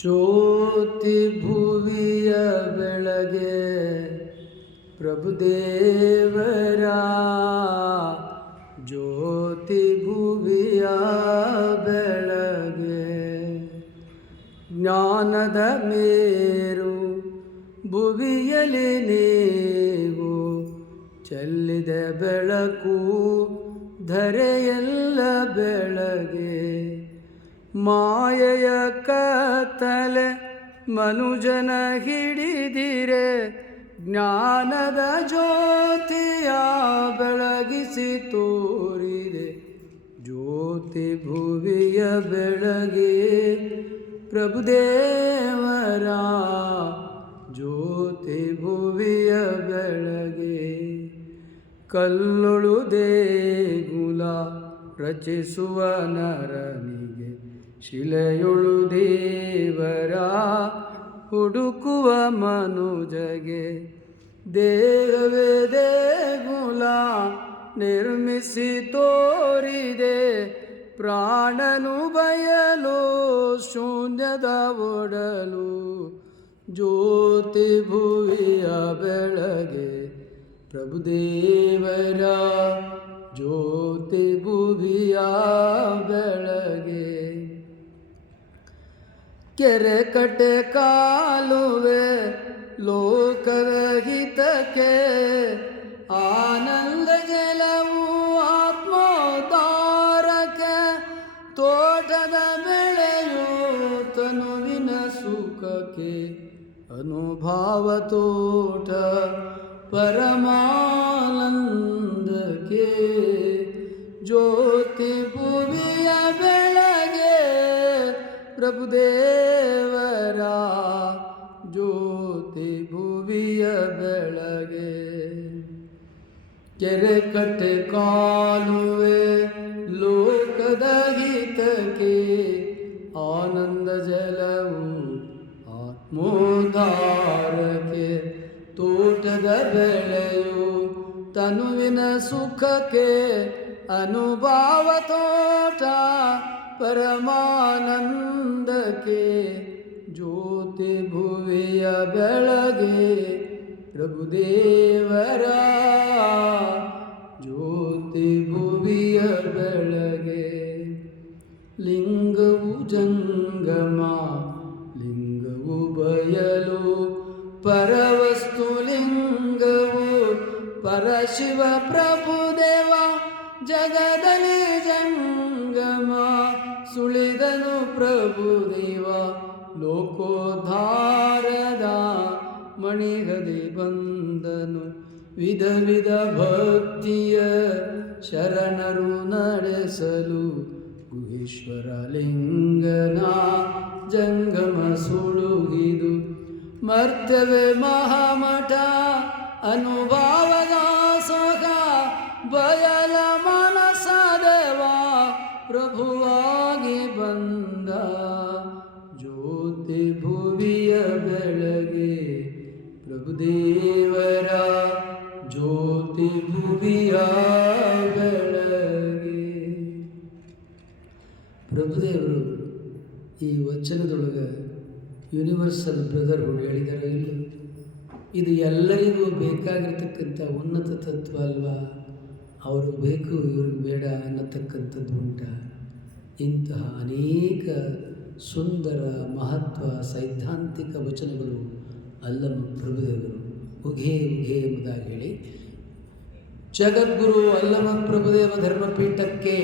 ಜ್ಯೋತಿ ಭುವಿಯ ಬೆಳಗೆ ಪ್ರಭುದೇವರ ಜ್ಯೋತಿ ಭುವಿಯ ಬೆಳಗೆ ಜ್ಞಾನದ ಮೇರು ಭುವಿಯಲ್ಲಿ ನೀವು ಚೆಲ್ಲಿದ ಬೆಳಕು ಧರೆಯೆಲ್ಲ ಬೆಳಗೆ ಮಾಯೆಯ ಕತ್ತಲೆ ಮನುಜನ ಹಿಡಿದಿರೆ, ಜ್ಞಾನದ ಜ್ಯೋತಿಯ ಬೆಳಗಿಸಿ ತೋರಿದೆ. ಜ್ಯೋತಿ ಭುವಿಯ ಬೆಳಗೆ ಪ್ರಭುದೇವರ ಜ್ಯೋತಿ ಭುವಿಯ ಬೆಳಗೆ ಕಲ್ಲೊಳು ದೇಗುಲ ರಚಿಸುವ ನರನಿಗೆ ಶಿಲೆಯೊಳು ದೇವರ ಹುಡುಕುವ ಮನುಜಗೆ ದೇವೇ ದೇಗುಲ ನಿರ್ಮಿಸಿ ತೋರಿದೆ ಪ್ರಾಣನು ಬಯಲು ಶೂನ್ಯದ ಒಡಲು ಜ್ಯೋತಿ ಭುವಿಯ ಬೆಳಗೆ ಪ್ರಭುದೇವರ ಜ್ಯೋತಿ ಭುವಿಯ ಬೆಳಗೆ ಕೆರೆ ಕಟ್ಟೆ ಕಾಲುವೆ ಲೋಕದ ಹಿತಕ್ಕೆ ಆನಂದ ಜಲವು ಆತ್ಮೋದ್ಧಾರಕ್ಕೆ ತೋಟದ ಬೆಳೆಯು ತನುವಿನ ಸುಖಕ್ಕೆ ಅನುಭಾವ ತೋಟ ಪರಮಾನಂದಕ್ಕೆ ಜ್ಯೋತಿ ಭುವಿಯ ಪ್ರಭುದೇವರ ಜ್ಯೋತಿ ಭುವಿಯ ಬೆಳಗೆ. ಕೆರೆ ಕಟ್ಟೆ ಕಾಲುವೆ ಲೋಕದ ಗೀತಕ್ಕೆ ಆನಂದ ಜಲವು ಆತ್ಮೋದಾರಕ್ಕೆ ತೋಟದ ಬೆಳೆಯು ತನುವಿನ ಸುಖಕ್ಕೆ ಅನುಭಾವ ತೋಟ ಪರಮಾನಂದಕ್ಕೆ ಜ್ಯೋತಿ ಭುವಿಯ ಬೆಳಗೆ ಪ್ರಭುದೇವರ ಜ್ಯೋತಿ ಭುವಿಯ ಬೆಳಗೆ. ಲಿಂಗವು ಜಂಗಮ, ಲಿಂಗವು ಬಯಲು, ಪರವಸ್ತು ಲಿಂಗವು ಪರಶಿವ ಪ್ರಭುದೇವ, ಜಗದಲ್ಲಿ ಪ್ರಭುದೇವ ಲೋಕೋದ್ಧಾರದ ಮಣಿಗದೆ ಬಂದನು. ವಿಧ ವಿಧ ಭಕ್ತಿಯ ಶರಣರು ನಡೆಸಲು ಗುಹೇಶ್ವರ ಲಿಂಗನ ಜಂಗಮ ಸುಳುಗಿದು ಮರ್ತವೆ ಮಹಾಮಠ ಅನುಭಾವದ ಸೊಗ ಬಯಲ ಮನಸ ದೇವ ಪ್ರಭುವಾಗಿ ಬಂದ ಜ್ಯೋತಿ ಭುವಿಯ ಬೆಳಗೆ ಪ್ರಭುದೇವರ ಜ್ಯೋತಿ ಭುವಿಯ ಬೆಳಗೆ. ಪ್ರಭುದೇವರು ಈ ವಚನದೊಳಗೆ ಯೂನಿವರ್ಸಲ್ ಬ್ರದರ್ಹುಡ್ ಹೇಳಿದಾರೋ ಇಲ್ಲ? ಇದು ಎಲ್ಲರಿಗೂ ಬೇಕಾಗಿರ್ತಕ್ಕಂಥ ಉನ್ನತ ತತ್ವ ಅಲ್ವಾ? ಅವರು ಬೇಕು, ಇವ್ರಿಗೆ ಬೇಡ ಅನ್ನತಕ್ಕಂಥದ್ದು ಉಂಟ? ಇಂತಹ ಅನೇಕ ಸುಂದರ ಮಹತ್ವ ಸೈದ್ಧಾಂತಿಕ ವಚನಗಳು ಅಲ್ಲಮ ಪ್ರಭುದೇವರು. ಉಘೇ ಉಘೇ ಎಂಬುದಾಗಿ ಹೇಳಿ. ಜಗದ್ಗುರು ಅಲ್ಲಮ ಪ್ರಭುದೇವ ಧರ್ಮಪೀಠಕ್ಕೆ